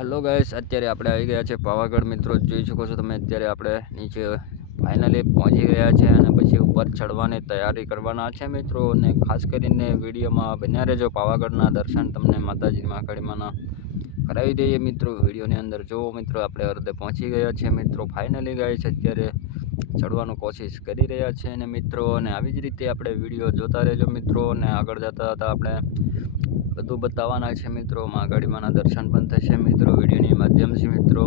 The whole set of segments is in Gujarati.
हेलो गाइस અત્યારે આપણે આવી ગયા છે પાવાગઢ મિત્રો જોઈ શકો છો તમે અત્યારે આપણે નીચે ફાઇનલી પહોંચી ગયા છે અને પછી ઉપર ચડવાની તૈયારી કરવાના છે મિત્રો અને ખાસ કરીને વિડીયોમાં બન્યા રહેજો પાવાગઢના દર્શન તમને માતાજી મહાકાળીમાના કરાવી દઈએ મિત્રો વિડીયોની અંદર જો મિત્રો આપણે અર્ધે પહોંચી ગયા છે મિત્રો ફાઇનલી ગાઈસ અત્યારે ચડવાનું કોશિશ કરી રહ્યા છે અને મિત્રો અને આવી જ રીતે આપણે વિડીયો જોતા રહેજો મિત્રો અને આગળ જતા હતા આપણે બધું બતાવવાના છે મિત્રો મહાકાળીમાના દર્શન પણ થશે મિત્રો વિડીયોની માધ્યમથી મિત્રો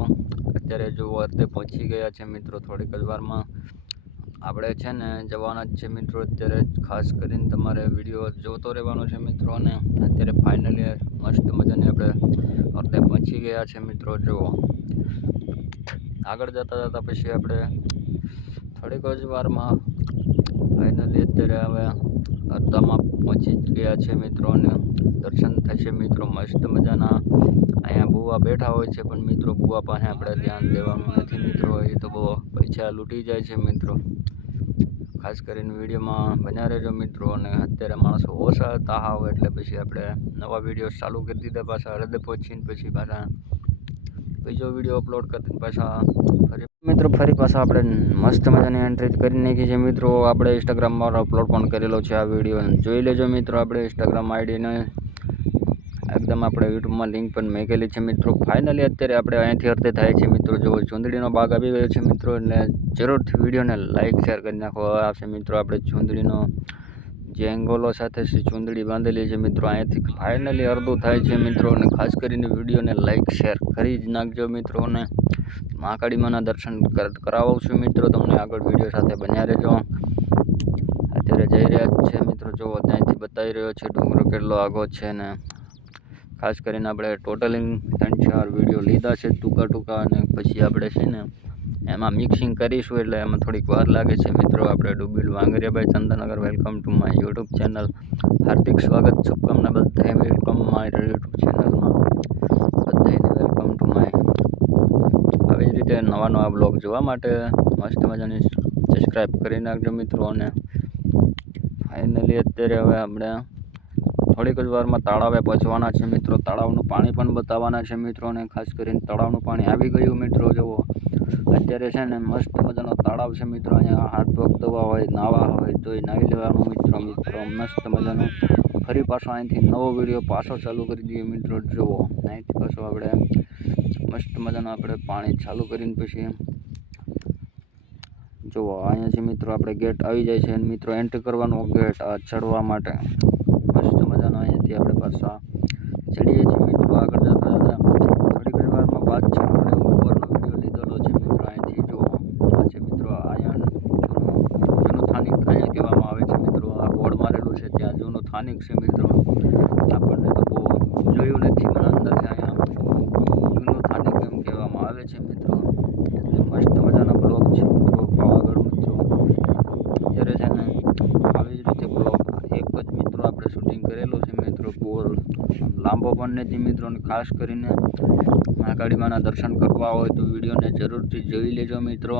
અત્યારે જો અર્ધે પહોંચી ગયા છે મિત્રો થોડીક જ વારમાં આપણે છે ને જવાના જ છે મિત્રો અત્યારે ખાસ કરીને તમારે વિડીયો જોતો રહેવાનો છે મિત્રો અને અત્યારે ફાઇનલી મસ્ત મજાની આપણે અર્ધે પહોંચી ગયા છે મિત્રો જો આગળ જતા પછી આપણે થોડીક જ વારમાં ફાઇનલી અત્યારે હવે અડધામાં પહોંચી જ ગયા છે મિત્રો અને દર્શન થશે મિત્રો મસ્ત મજાના અહીંયા બુવા બેઠા હોય છે પણ મિત્રો બુવા પાસે આપણે ધ્યાન દેવાનું નથી મિત્રો એ તો બહુ પૈસા લૂંટી જાય છે મિત્રો ખાસ કરીને વિડીયોમાં બન્યા રહેજો મિત્રો અને અત્યારે માણસો ઓછા તાહા હોય એટલે પછી આપણે નવા વિડીયો ચાલુ કરી દીધા પાછા હૃદય પહોંચીને પછી પાછા બીજો વિડીયો અપલોડ કરીને પાછા ફરી પાછા આપણે મસ્ત મજાની એન્ટ્રી કરી નાખી છે મિત્રો આપણે ઇન્સ્ટાગ્રામમાં અપલોડ પણ કરેલો છે આ વિડીયો જોઈ લેજો મિત્રો આપણે ઇન્સ્ટાગ્રામ આઈડીને એકદમ આપણે યુટ્યુબમાં લિંક પણ મૂકેલી છે મિત્રો ફાઇનલી અત્યારે આપણે અહીંથી અર્ધે થાય છે મિત્રો જો ચૂંદડીનો બાગ આવી ગયો છે મિત્રો એટલે જરૂરથી વિડીયોને લાઇક શેર કરી નાખો આવશે મિત્રો આપણે ચૂંદડીનો જે એંગોલો સાથે ચૂંદડી બાંધેલી છે મિત્રો અહીંયાથી ફાઇનલી અડધું થાય છે મિત્રો અને ખાસ કરીને વિડીયોને લાઇક શેર કરી જ નાખજો મિત્રો અને મહાકાળીમાના દર્શન કરાવું છું મિત્રો તમને આગળ વિડીયો સાથે બન્યા રહેજો અત્યારે જઈ રહ્યા છે મિત્રો જો ત્યાંથી બતાવી રહ્યો છે ડુંગરો કેટલો આગો છે ને ખાસ કરીને આપણે ટોટલિંગ 3-4 વિડીયો લીધા છે ટૂંકા અને પછી આપણે છે ને એમાં મિક્સિંગ કરીશું એટલે એમાં થોડીક વાર લાગે છે મિત્રો આપણે ડુબીલ વાંગરિયાભાઈ Chandangar welcome to my YouTube channel હાર્દિક સ્વાગત શુભકામના બધાને વેલકમ માય યુટ્યુબ ચેનલમાં બધાને વેલકમ ટુ માય આવી જ રીતે નવા બ્લોગ જોવા માટે મસ્ત મજાની સબસ્ક્રાઈબ કરી નાખજો મિત્રો અને ફાઇનલી અત્યારે હવે આપણે થોડીક જ વારમાં તળાવે પહોંચવાના છે મિત્રો તળાવનું પાણી પણ બતાવવાના છે મિત્રો અને ખાસ કરીને તળાવનું પાણી આવી ગયું મિત્રો જુઓ અત્યારે છે ને મસ્ત મજાનો તળાવ છે મિત્રો અહીંયા હાથ પગ ધોવા હોય નાવા હોય તો એ નાહી લેવાનું મિત્રો મસ્ત મજાનું ફરી પાછો અહીંથી નવો વિડીયો પાછો ચાલુ કરી દઈએ મિત્રો જુઓ અહીંથી પાછો આપણે મસ્ત મજાનું આપણે પાણી ચાલુ કરીને પછી જુઓ અહીંયાથી મિત્રો આપણે ગેટ આવી જાય છે અને મિત્રો એન્ટ્રી કરવાનો ગેટ ચડવા માટે મસ્ત મજાનો અહીંયાથી આપણે પાછા ચડીએ છીએ મિત્રો આગળ જતા થોડીક જ વારમાં બાદ છે આપણે ઉપરનો વિડીયો લીધેલો છે મિત્રો અહીંથી જુઓ આ છે મિત્રો અહીંયા જૂનું સ્થાનિક અહીંયા કહેવામાં આવે છે મિત્રો આ બોર્ડ મારેલું છે ત્યાં જૂનું સ્થાનિક છે મિત્રો આપણને તો બહુ જોયું નથી પણ અંદાજે અહીંયા જૂનું સ્થાનિક એમ કહેવામાં આવે છે મિત્રો એટલે મસ્ત મજાના બ્લોગ છે મિત્રો પાવાગઢ મિત્રો અત્યારે છે ને આવી જ રીતે બ્લોગ એક જ મિત્રો આપણે શૂટિંગ કરેલું છે મિત્રો બોલ લાંબો પણ નથી મિત્રો અને ખાસ કરીને મહાકાળીમાના દર્શન કરવા હોય તો વિડીયોને જરૂરથી જોઈ લેજો મિત્રો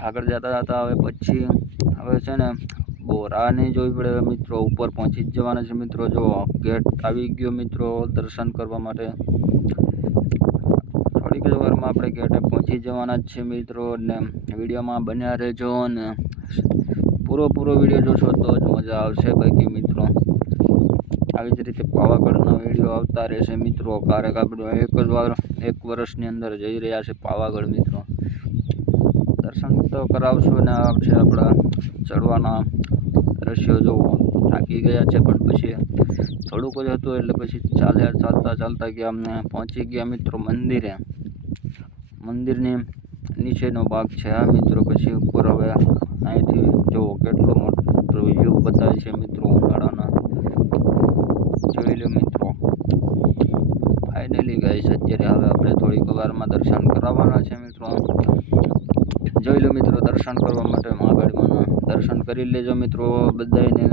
આગળ જતા હવે પછી હવે છે ને બહુ રાહ નહીં જોવી પડે મિત્રો ઉપર પહોંચી જ જવાના છે મિત્રો જો ગેટ આવી ગયો મિત્રો દર્શન કરવા માટે થોડીક જ વારમાં આપણે ગેટે પહોંચી જવાના જ છે મિત્રો અને વિડીયોમાં બન્યા રહેજો અને પૂરો વિડીયો જોશો તો જ મજા આવશે બાકી મિત્રો આવી જ રીતે પાવાગઢના વિડીયો આવતા રહેશે મિત્રો ક્યારેક આપણે એક વર્ષની અંદર જઈ રહ્યા છે પાવાગઢ મિત્રો દર્શન તો કરાવશું ને છે આપણા ચડવાના દ્રશ્યો જોવો થાકી ગયા છે પણ પછી થોડુંક જ હતું એટલે પછી ચાલતા ગયા અમને પહોંચી ગયા મિત્રો મંદિરની નીચેનો ભાગ છે આ મિત્રો પછી ઉપર હવે અહીંથી જુઓ કેટલો મોટો વ્યૂ બતાવે છે મિત્રો ઉનાળાના જોઈ લો મિત્રો ફાઇનલી ગાઈસ અત્યારે હવે આપણે થોડીક વારમાં દર્શન કરાવવાના છે મિત્રો જોઈ લો મિત્રો દર્શન કરવા માટે મહાકાળીમાના દર્શન કરી લેજો મિત્રો બધાને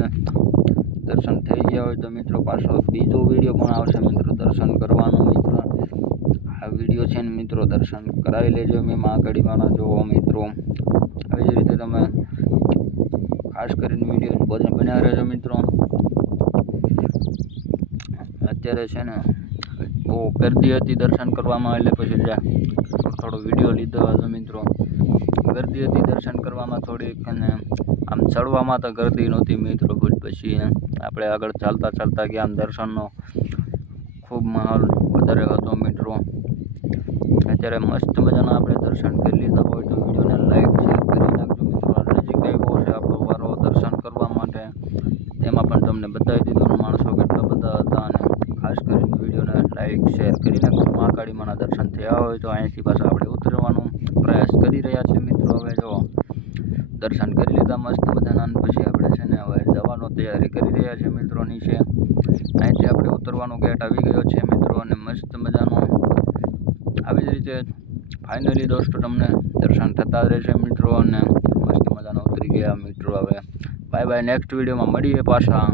દર્શન થઈ ગયા હોય તો મિત્રો પાછો બીજો વિડીયો પણ આવશે મિત્રો દર્શન કરવાનો મિત્રો આ વિડીયો છે ને મિત્રો દર્શન કરાવી લેજો મેં મહાકાળીમાના જોવો મિત્રો આવી જ રીતે તમે ખાસ કરીને વિડીયો બન્યા રહેજો મિત્રો અત્યારે છે ને બહુ ગરદી હતી દર્શન કરવામાં, એટલે પછી થોડો વિડીયો લીધો હતો મિત્રો. ગરદી હતી દર્શન કરવામાં થોડીક, અને આમ ચડવામાં તો ગરદી નહોતી મિત્રો. પછી આપણે આગળ ચાલતા ગયા. આમ દર્શનનો ખૂબ માહોલ વધારે હતો મિત્રો. અત્યારે મસ્ત મજાના આપણે દર્શન કરી લીધા હોય તો વિડીયોને લાઈક શેર કરી નાખજો મિત્રો. નજીક આવ્યો છે આપણો વારો દર્શન કરવા માટે, તેમાં પણ તમને બતાવી દીધું માણસો કેટલા બધા હતા. અને ખાસ કરીને વિડીયોને લાઈક શેર કરી નાખજો. મહાકાળીમાના દર્શન થયા હોય તો અહીંથી પાછા આપણે ઉતરવાનો પ્રયાસ કરી રહ્યા છીએ મિત્રો. હવે જો દર્શન કરી લીધા મસ્ત મજાના, પછી આપણે છે ને હવે જવાનો તૈયારી કરી રહ્યા છીએ મિત્રો નીચે. અહીંથી આપણે ઉતરવાનો ગેટ આવી ગયો છે મિત્રો, અને મસ્ત મજાનો આવી જ રીતે ફાઇનલી દોસ્તો તમને દર્શન થતા રહેશે મિત્રો. અને મસ્ત મજાનો ઉતરી ગયા મિત્રો. હવે બાય બાય, નેક્સ્ટ વિડીયોમાં મળીએ પાછા.